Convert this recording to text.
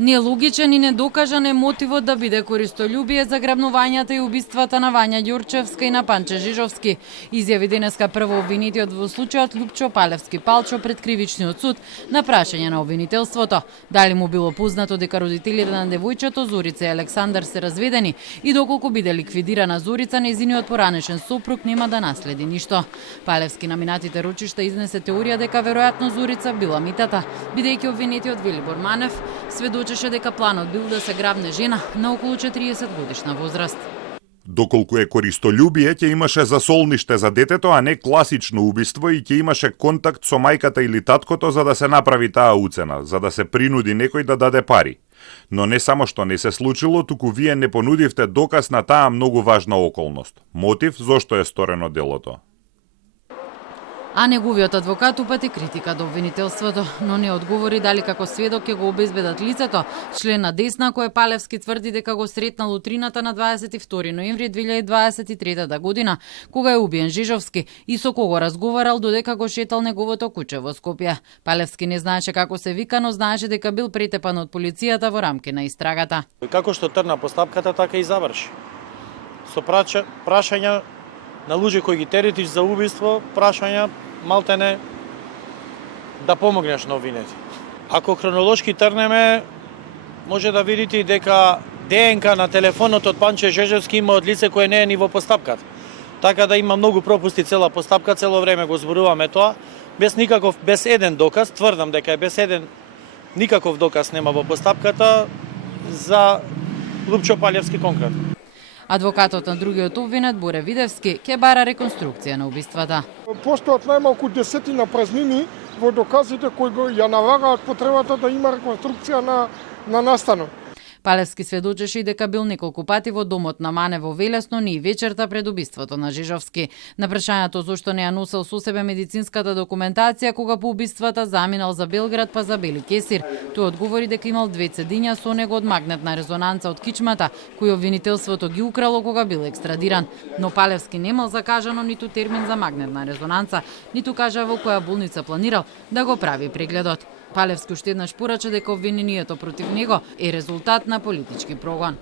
Нелогичен и недокажан е мотивот да биде користолюбие за грабнувањата и убиствата на Вања Ѓурчевска и на Панче Жижовски. Изјави денеска прво обвинетиот во случајот Лупчо Палевски Палчо пред кривичниот суд на прашање на обвинителството. Дали му било познато дека родителите на девојчето Зорица и Александар се разведени и доколку биде ликвидирана Зорица, нејзиниот поранешен сопруг нема да наследи ништо. Палевски на минатите рочишта изнесе теорија дека веројатно Зорица била митата, бидејќи обвинетиот Велибор Манев сведочеше дека планот бил да се грабне жена на околу 40 годишна возраст. Доколку е користолюбие, ќе имаше засолниште за детето, а не класично убиство и ќе имаше контакт со мајката или таткото за да се направи таа уцена, за да се принуди некој да даде пари. Но не само што не се случило, туку вие не понудивте доказ на таа многу важна околност. Мотив зошто е сторено делото. А неговиот адвокат упати критика до обвинителството, но не одговори дали како сведок ќе го обезбедат лицето. Член на Десна кој Палевски тврди дека го сретнал утрината на 22 ноември 2023 година, кога е убиен Жижовски и со кого разговарал додека го шетал неговото куќе во Скопје. Палевски не знаеше како се вика, но знаеше дека бил претепан од полицијата во рамки на истрагата. Како што тргна постапката, така и заврши. Со прашања на луѓе кои ги теретиш за убиство, прашања малтене да помогнеш на обвинети. Ако хронолошки трнеме, може да видите дека ДНК на телефонот од Панче Жежевски има од лице кое не е ни во постапката. Така да има многу пропусти цела постапка, цело време го зборуваме тоа, без еден доказ, тврдам дека е без еден, никаков доказ нема во постапката за Лупчо Палевски конкретно. Адвокатот на другиот обвинет, Боре Видевски, ќе бара реконструкција на убиствата. Постојат најмалку 10 празнини во доказите кои го ја налагаат потребата да има реконструкција на настанот. Палевски сведочеше и дека бил неколку пати во домот на Мане во Велесно, ни и вечерта пред убиството на Жижовски. На прашањето зошто не ја носел со себе медицинската документација кога по убиствата заминал за Белград па за Бели Кесир, тој одговори дека имал 2 цедиња со него од магнетна резонанца од кичмата, кој обвинителството ги украло кога бил екстрадиран. Но Палевски немал закажано ниту термин за магнетна резонанца, ниту кажа во која болница планирал да го прави прегледот. Палевски уште еднаш порача дека обвинението против него е резултат на политички прогон.